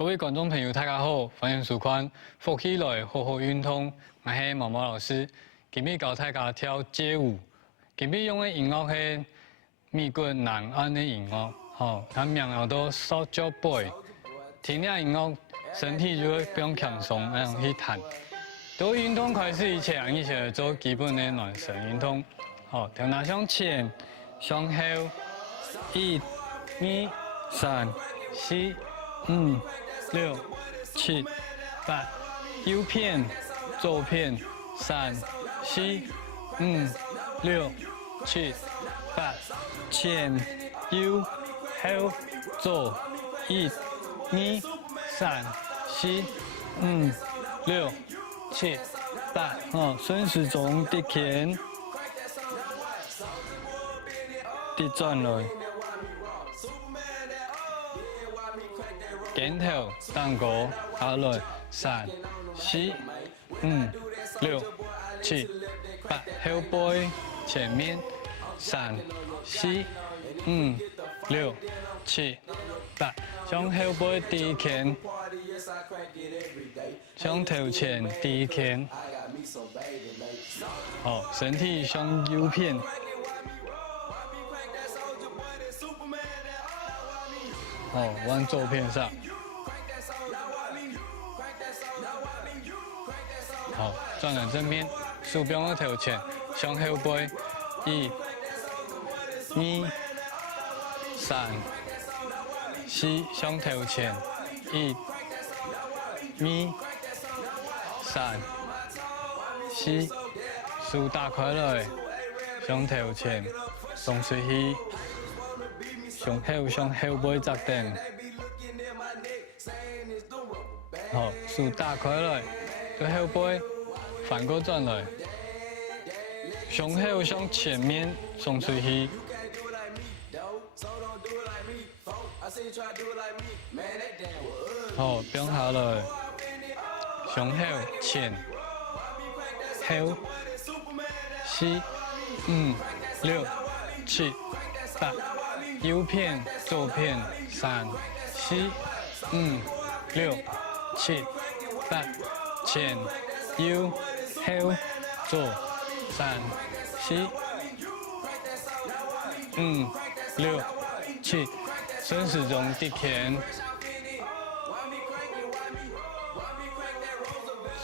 各位观众朋友，大家好，欢迎收看福起来好好运动。我是毛毛老师，今日教大家跳街舞。今日用的音乐是美国南岸的音乐，它名叫做 Soulja Boy。听了音乐，身体就会变轻松，那样去弹。在运动开始以前，一起做基本的暖身运动。头拿向前，向后，1、2、3、4、5、6、7、8，右片、左片，3、4、5、6、7、8，前、右、后、左，1、2、3、4、5、6、7、8，顺时钟直前，直转来。肩头、蛋糕下来，3、4、5、6、7、8，后背前面，3、4、5、6、7、8，向后背低前，向头前低前，身体向右偏。往左偏上。转到正面，手标的头前，向后背，1、2、3、4，向头前，1、2、3、4，手打开来，向头前，送出去。向后背扎定，手打开来，对后背反过转来，向后向前面送出去，变下来，向后前，后，4、5、6、7、8。右片、左片，3、4、5、6、7、8，前、右、后、左，3、4、5、6、7，顺时钟直前，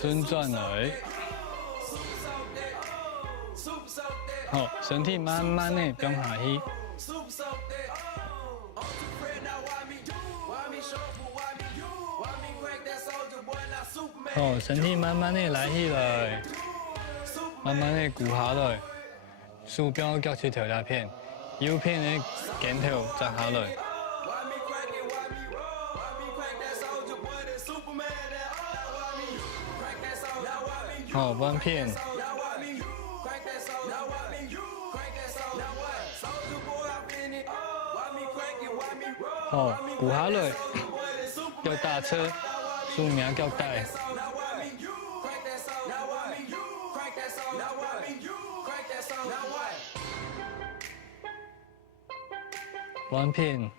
顺转来，身体慢慢的变下去。身体慢慢的来起来，慢慢的鼓下来，手边脚去调下片，右片的肩头扎下来，弯片，鼓下来，脚踏车，手名脚带。弯片，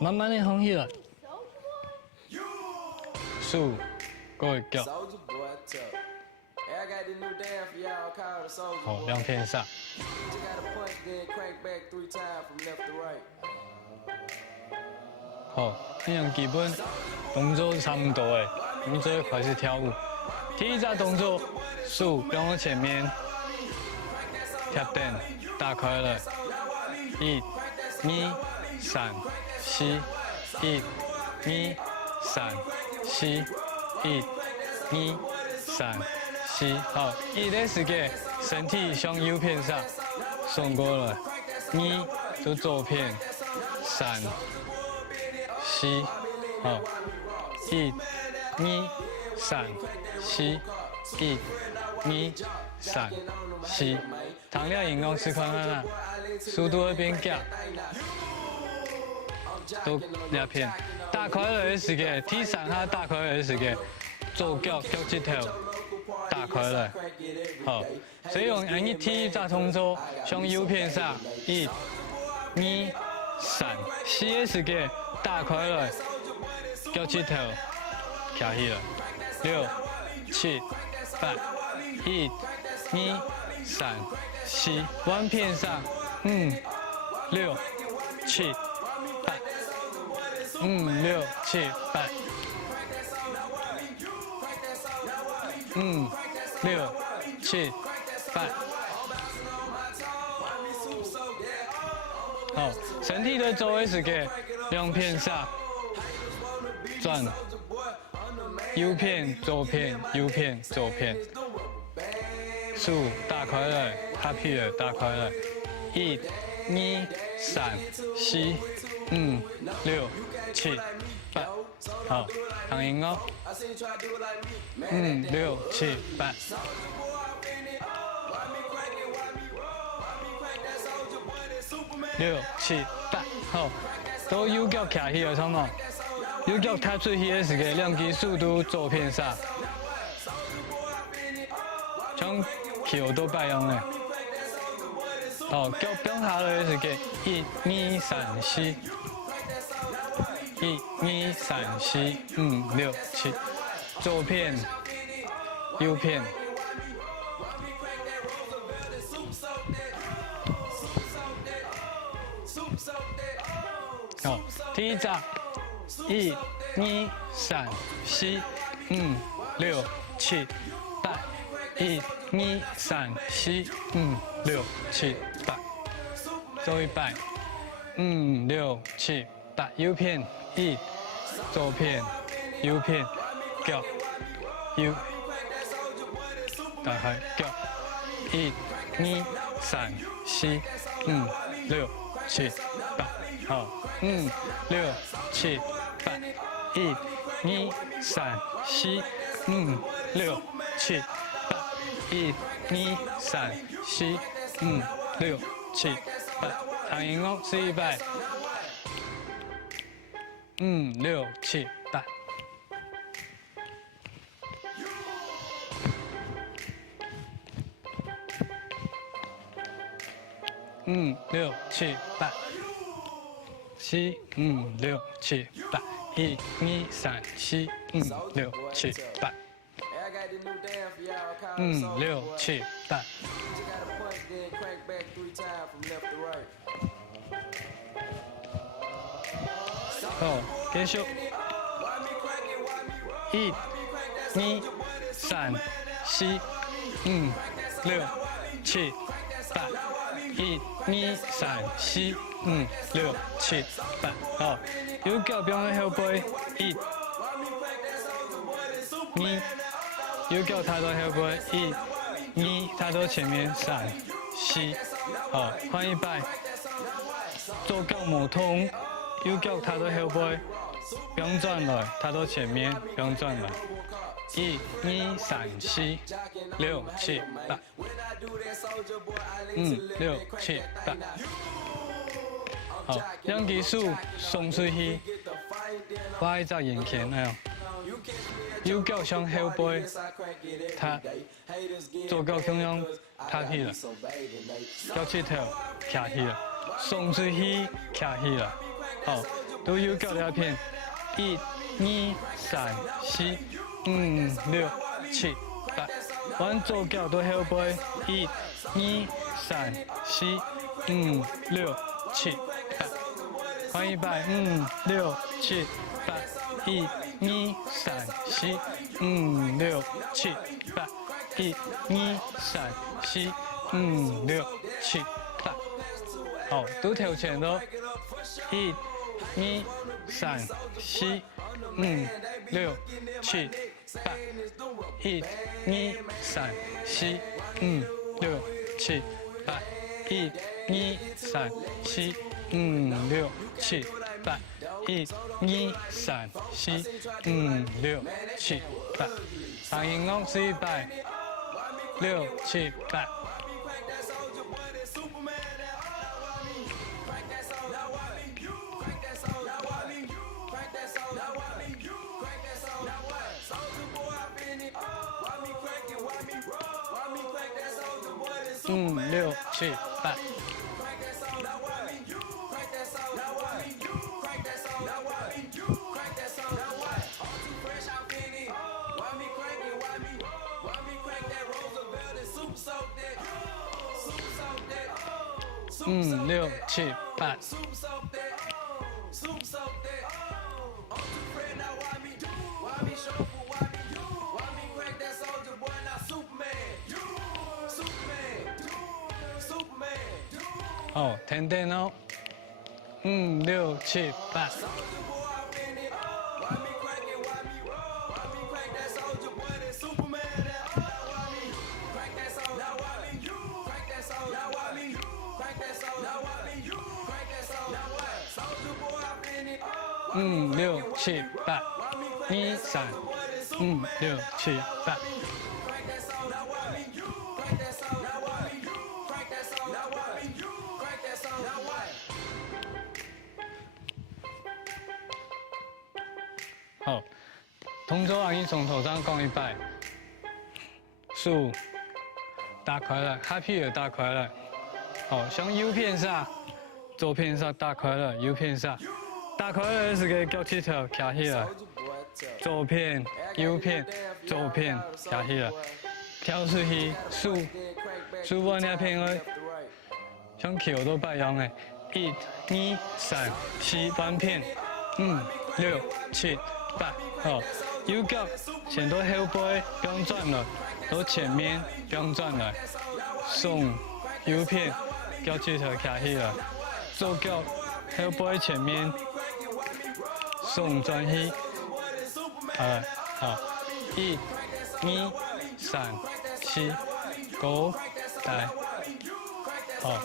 慢慢的放起来，手，过脚，两片上，这样基本动作差不多诶。我们这开始跳舞，第一个动作，手放在前面，贴顶，打开来，1、2、3、4， 1、2、3、4， 1、2、3、4，一的时间，身体向右偏上，送过来，2就左偏，3、4， 1、2、3、4， 1、2、3、4，弹了荧光时看看啦，速度会变快，都两片，打开来的时间，第3下打开来的时间，左脚脚趾头打打开来。好，所以用按一 T 再动作，向右片上1、2、3、4个打开来，脚趾头翘起来，6、7、8、1、2、3、4，往片上，5、6、7、8，5、6、7、8。6、7、8，好，身体的周围是给两片上转，右片、左片、右片、左片，数打开来，卡皮尔打开来，1、2、3、4、5、6、7、8，好，唱音乐。6、7、8。6、7、8，好，都右脚卡起来，什么？右脚踏出去的时候，两只速度左片上，像球都摆样的。好，脚变下来的时候，1、2、3、4。1、2、3、4、5、6、7，左片、右片。好，第一张，1、2、3、4、5、6、7、8。1、2、3、4、5、6、7、8。走一摆，5、6、7、8，右片。1，左片，右片，脚，右，打开脚，1、2、3、4、5、6、7、8，好，5、6、7、8，1、2、3、4、5、6、7、8，1、2、3、4、5、6、7、8，唱音乐4摆。5、6、7、8。5、6、7、8。4、5、6、7、8。1、2、3、4、5、6、7、8。5、6、7、8。好，继续。1、2、3、4、5、6、7、8。1、2、3、4、5、6、7、8。好，右脚变为后背。1、2，右脚踏到后背。1、2，踏到前面。3、4。好，换一摆。左脚摩通。右脚踏到后背，不用转来，踏到前面，不用转来。1、2、3、4、6、7、8。5、6、7、8。好，两只手松出去，摆在眼前那样。右脚向后背，踏，左脚向上踏起来，脚趾头卡起来，松出去卡起来。好，都右脚两片，1、2、3、4、5、6、7、8。往左脚到后背，1、2、3、4、5、6、7、8。换一摆，5、6、7、8。1、2、3、4、5、6、7、8。1、2、3、4、5、6、7、8。好，都跳前咯。1、2、3、4、5、6、7、8。1、2、3、4、5、6、7、8。1、2、3、4、5、6、7、8。1、2、3、4、5、6、7、8。唱音乐4摆，6、7、8。Why me crank it? Why me 6、7、8。6、7、8。哦，停电哦。6、7、8。6、7、8。2、3。6、7、8。好，同桌阿姨从头上讲一百，数打开了 ，Happy 的打开了。好，向右片上，左片上打开了，右片上打开了是个脚趾头卡起来，左片、右片、左片卡起来，跳出去数完那片个，像球都摆样的，1、2、3、4半片，6、7、8。好，右脚先到后背，不用转了，到前面不用转了，送右片，脚趾头卡起来，左脚后背前面，送转去，好，1、2、3、4、5、6，好，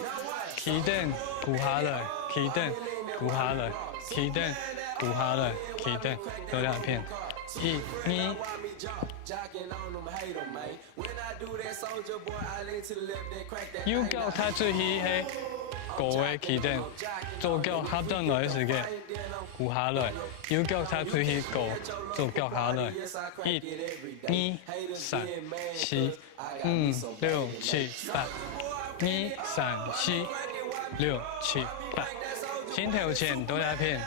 起蹬扶下来，起蹬扶下来，起蹬扶下来，起蹬，多两片，1、2。右脚踏出去係高嘅起蹬，左腳合上來時嘅扶下來，右腳踏出去高，左腳下來，1、2、3、4、5、6、7、8，2、3、4、6、7、8，先頭前多兩片。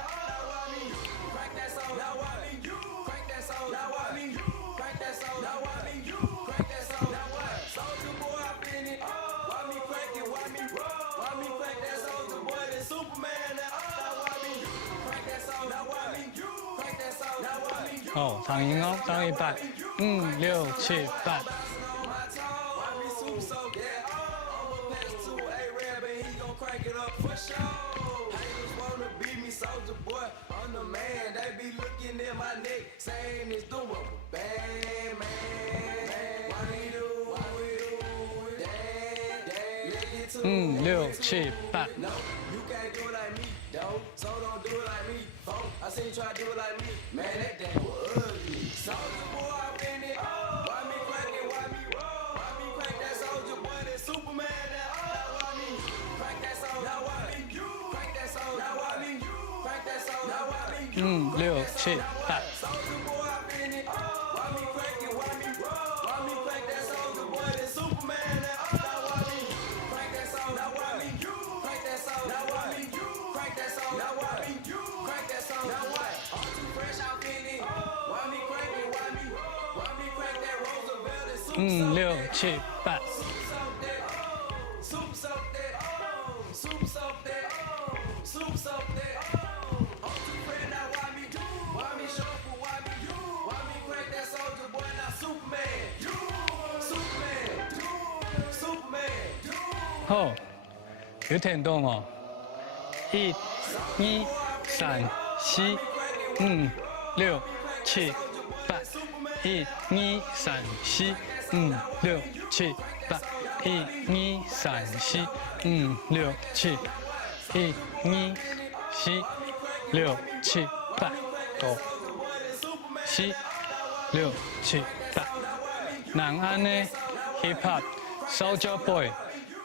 哦，长音哦，上一半，6、7、8。6、7、8。6、7、8。6、7、8。好，有聽到嗎？1、2、3、4、5、6、7、8。1、2、3、4、5、6、7、8。1、2、3、4、5、6、7。1、2、4、6、7、8。5、4、6、7、8。南安的 hip hop Soulja Boy。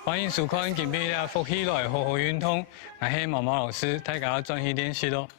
歡迎收看今日嘅福喜來好好運動，我係毛毛老師，大家專心練習咯。